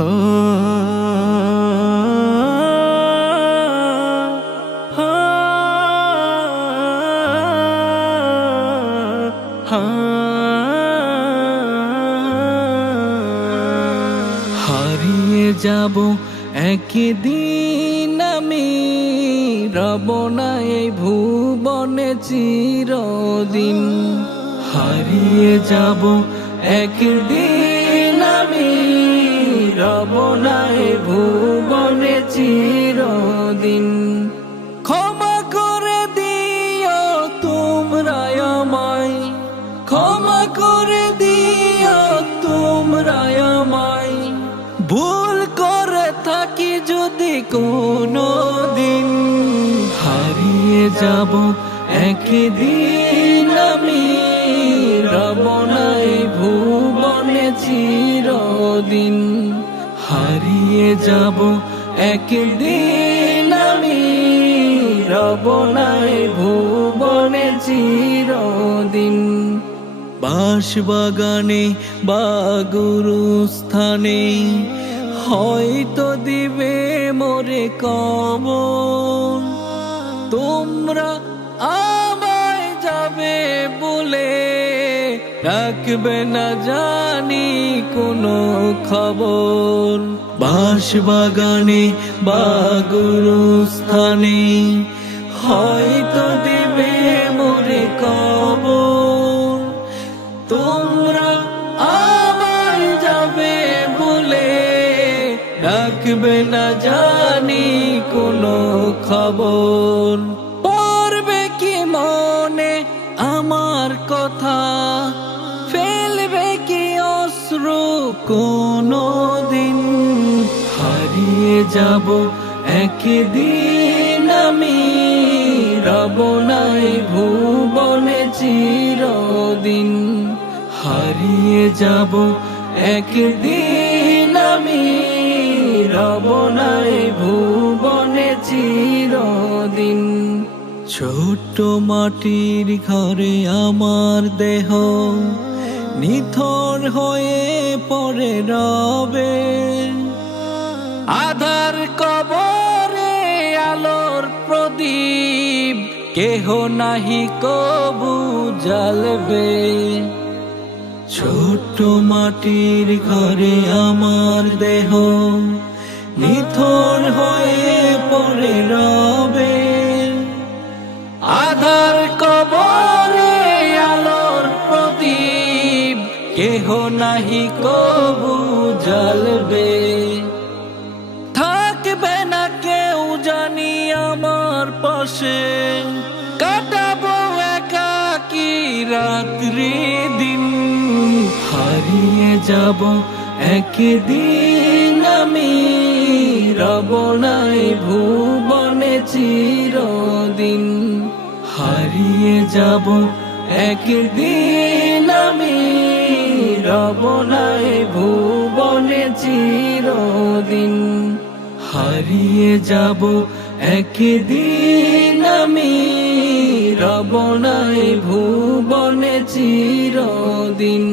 হো হো হারিয়ে যাব একদিন আমি, রব না এই ভুবনে চিরদিন। হারিয়ে যাব একদিন আমি, রব না এই ভুবনে চিরদিন। ক্ষমা করে দিও তোমরা আমায়, ক্ষমা করে দিও তোমরা আমায়, ভুল করে থাকি যদি কোনো দিন। হারিয়ে যাব একদিন আমি, রব না এই ভুবনে চিরদিন। হারিয়ে যাব একদিন আমি, রব না এই ভুবনে চিরদিন। বাঁশবাগানে বা গুরুস্থানে হয়তো দিবে মোরে কবর, তোমরা আমায় যাবে বলে রাখবে না জানি কোনো খবর। বাঁশবাগানে বা গুরুস্থানে হয়তো দিবে মোরে কবর, তোমরা আমায় যাবে বলে রাখবে না জানি কোনো খবর। পড়বে কি মনে আমার কথা, ফেলবে কি অশ্রু কোনো দিন। হারিয়ে যাব একদিন আমি, রব না এই ভুবনে চিরদিন। হারিয়ে যাব একদিন আমি, রব না এই ভুবনে চিরদিন। ছোট্ট মাটির ঘরে আমার দেহ নিথর হয়ে পড়ে রবে, আধার কবরে আলোর প্রদীপ কেহ নাহি কবু জ্বালবে। ছোট্ট মাটির ঘরে আমার দেহ নিথর হয়ে পড়ে রবে, আধার কবরে আলোর প্রদীপ কেহ নাহি কবু জ্বালবে। থাকবে না কেউ জানি আমার পাশে, কাটাবো একাকী রাত্রি দিন। হারিয়ে যাব একদিন আমি, রব না এই ভুবনে চিরদিন। হারিয়ে যাব একদিন আমি, রব না এই ভুবনে চিরদিন। হারিয়ে যাব একদিন আমি, রব না এই ভুবনে চিরদিন।